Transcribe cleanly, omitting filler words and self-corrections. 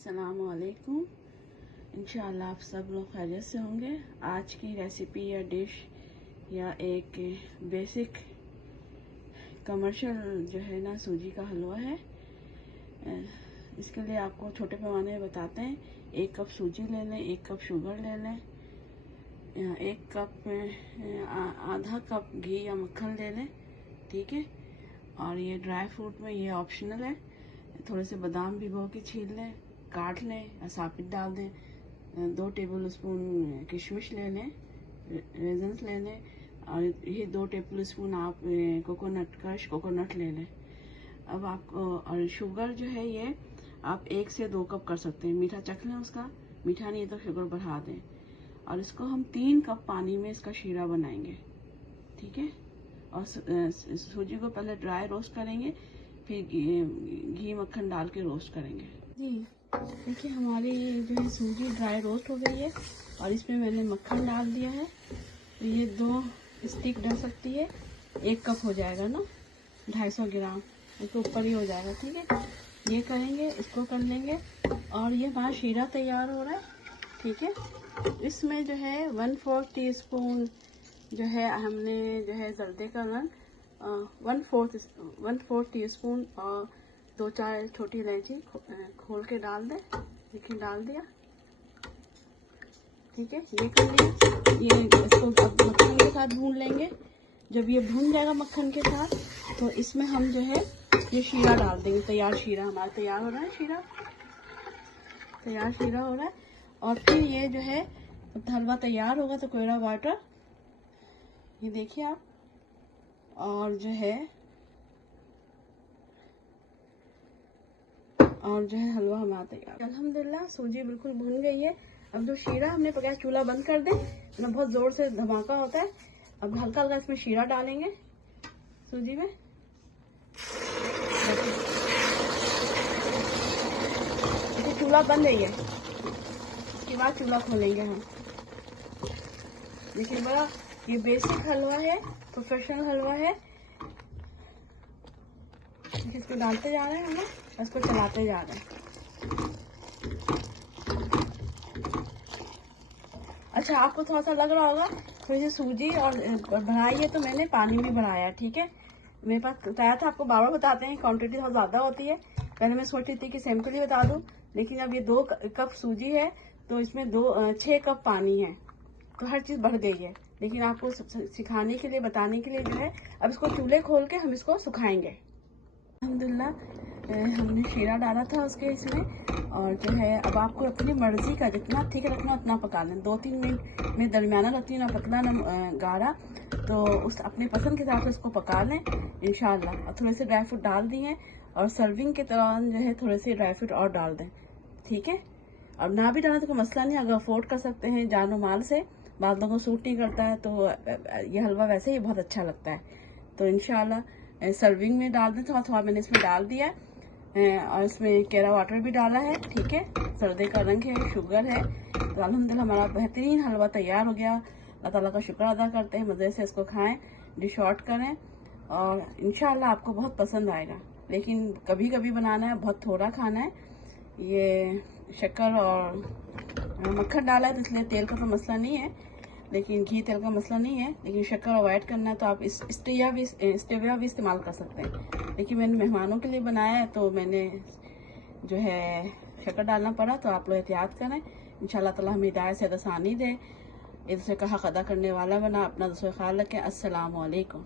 अस्सलामुअलैकुम। इंशाअल्लाह आप सब लोग खैरियत से होंगे। आज की रेसिपी या डिश या एक बेसिक कमर्शियल जो है ना सूजी का हलवा है। इसके लिए आपको छोटे पैमाने में बताते हैं। 1 कप सूजी ले लें, 1 कप शुगर ले लें, 1 कप आधा कप घी या मक्खन ले लें, ठीक है। और ये ड्राई फ्रूट में ये ऑप्शनल है। थोड़े से बादाम भिगो के छील लें, काट लें या साबित डाल दें। 2 टेबल स्पून किशमिश ले लें, रेजन्स ले लें, और ये 2 टेबल स्पून आप क्रश कोकोनट ले लें। अब आपको और शुगर जो है ये आप 1 से 2 कप कर सकते हैं। मीठा चख लें उसका, मीठा नहीं है तो शुगर बढ़ा दें। और इसको हम 3 कप पानी में इसका शीरा बनाएंगे, ठीक है। और सूजी को पहले ड्राई रोस्ट करेंगे, फिर घी मक्खन डाल के रोस्ट करेंगे। जी देखिए, हमारी जो है सूजी ड्राई रोस्ट हो गई है और इसमें मैंने मक्खन डाल दिया है। तो ये 2 स्टिक डल सकती है, 1 कप हो जाएगा ना, 250 ग्राम, इसके ऊपर ही हो जाएगा, ठीक है। ये करेंगे, इसको कर लेंगे। और ये हमारा शीरा तैयार हो रहा है, ठीक है। इसमें जो है 1/4 टीस्पून जो है हमने जो है जल्दे का रंग, 1/4 टीस्पून और 2-4 छोटी इलायची खोल के डाल दें। देखिए डाल दिया, ठीक है। ये कर लिया। ये इसको अब मक्खन के साथ भून लेंगे। जब ये भून जाएगा मक्खन के साथ तो इसमें हम जो है ये शीरा डाल देंगे। तैयार शीरा हमारा तैयार हो रहा है, तैयार शीरा हो रहा है। और फिर ये जो है हलवा तैयार होगा तो कोयरा वाटर, ये देखिए आप। और जो है हलवा हमारा तैयार। अल्हम्दुलिल्लाह सूजी बिल्कुल भुन गई है। अब जो शीरा हमने पकाया, चूल्हा बंद कर दें, ना बहुत जोर से धमाका होता है। अब हल्का हल्का इसमें शीरा डालेंगे सूजी में। देखिए चूल्हा बंद है, ये इसके बाद चूल्हा खोलेंगे हम। देखिए बड़ा ये बेसिक हलवा है, प्रोफेशनल हलवा है। इसको डालते जा रहे हैं हम, इसको चलाते जा रहे हैं। अच्छा, आपको थोड़ा सा लग रहा होगा थोड़ी सी सूजी और बढ़ाई है तो मैंने पानी भी बढ़ाया, ठीक है। मेरे पास बताया था, आपको बार बार बताते हैं, क्वांटिटी बहुत ज़्यादा होती है। पहले मैं सोच रही थी कि सिंपली बता दूं, लेकिन अब ये 2 कप सूजी है तो इसमें 6 कप पानी है, तो हर चीज़ बढ़ गई है। लेकिन आपको सिखाने के लिए, बताने के लिए जो है, अब इसको चूल्हे खोल के हम इसको सुखाएंगे। अल्हम्दुलिल्लाह हमने शीरा डाला था उसके इसमें। और जो है अब आपको अपनी मर्जी का जितना ठीक रखना उतना पका लें। 2-3 मिनट में दरमियाना रखती है, ना पतला ना गाढ़ा, तो उस अपने पसंद के हिसाब से उसको पका लें इंशाल्लाह। और थोड़े से ड्राई फ्रूट डाल दिए और सर्विंग के दौरान जो है थोड़े से ड्राई फ्रूट और डाल दें, ठीक है। और ना भी डालना तो कोई मसला नहीं, अगर अफोर्ड कर सकते हैं जानो माल से। बाद लोगों को सूट नहीं करता है तो ये हलवा वैसे ही बहुत अच्छा लगता है। तो इंशाल्लाह सर्विंग में डाल दें। थोड़ा थोड़ा मैंने इसमें डाल दिया और इसमें केरा वाटर भी डाला है, ठीक है। सर्दे का रंग है, शुगर है। तो अल्हम्दुलिल्लाह हमारा बेहतरीन हलवा तैयार हो गया। अल्लाह ताला का शुक्र अदा करते हैं। मज़े से इसको खाएं, डिश आउट करें और इंशाल्लाह आपको बहुत पसंद आएगा। लेकिन कभी कभी बनाना है, बहुत थोड़ा खाना है। ये शक्कर और मक्खन डाला है तो इसलिए तेल का तो मसला नहीं है, लेकिन घी तेल का मसला नहीं है। लेकिन शक्कर अवॉइड करना है तो आप स्टेविया भी इस्तेमाल कर सकते हैं। लेकिन मैंने मेहमानों के लिए बनाया है तो मैंने जो है शक्कर डालना पड़ा, तो आप लोग एहतियात करें। इंशाल्लाह ताला हमें हिदायत से आसानी दे, एक दूसरे का हक अदा करने वाला बना। अपना दूसरा ख्याल रखें। अस्सलाम वालेकुम।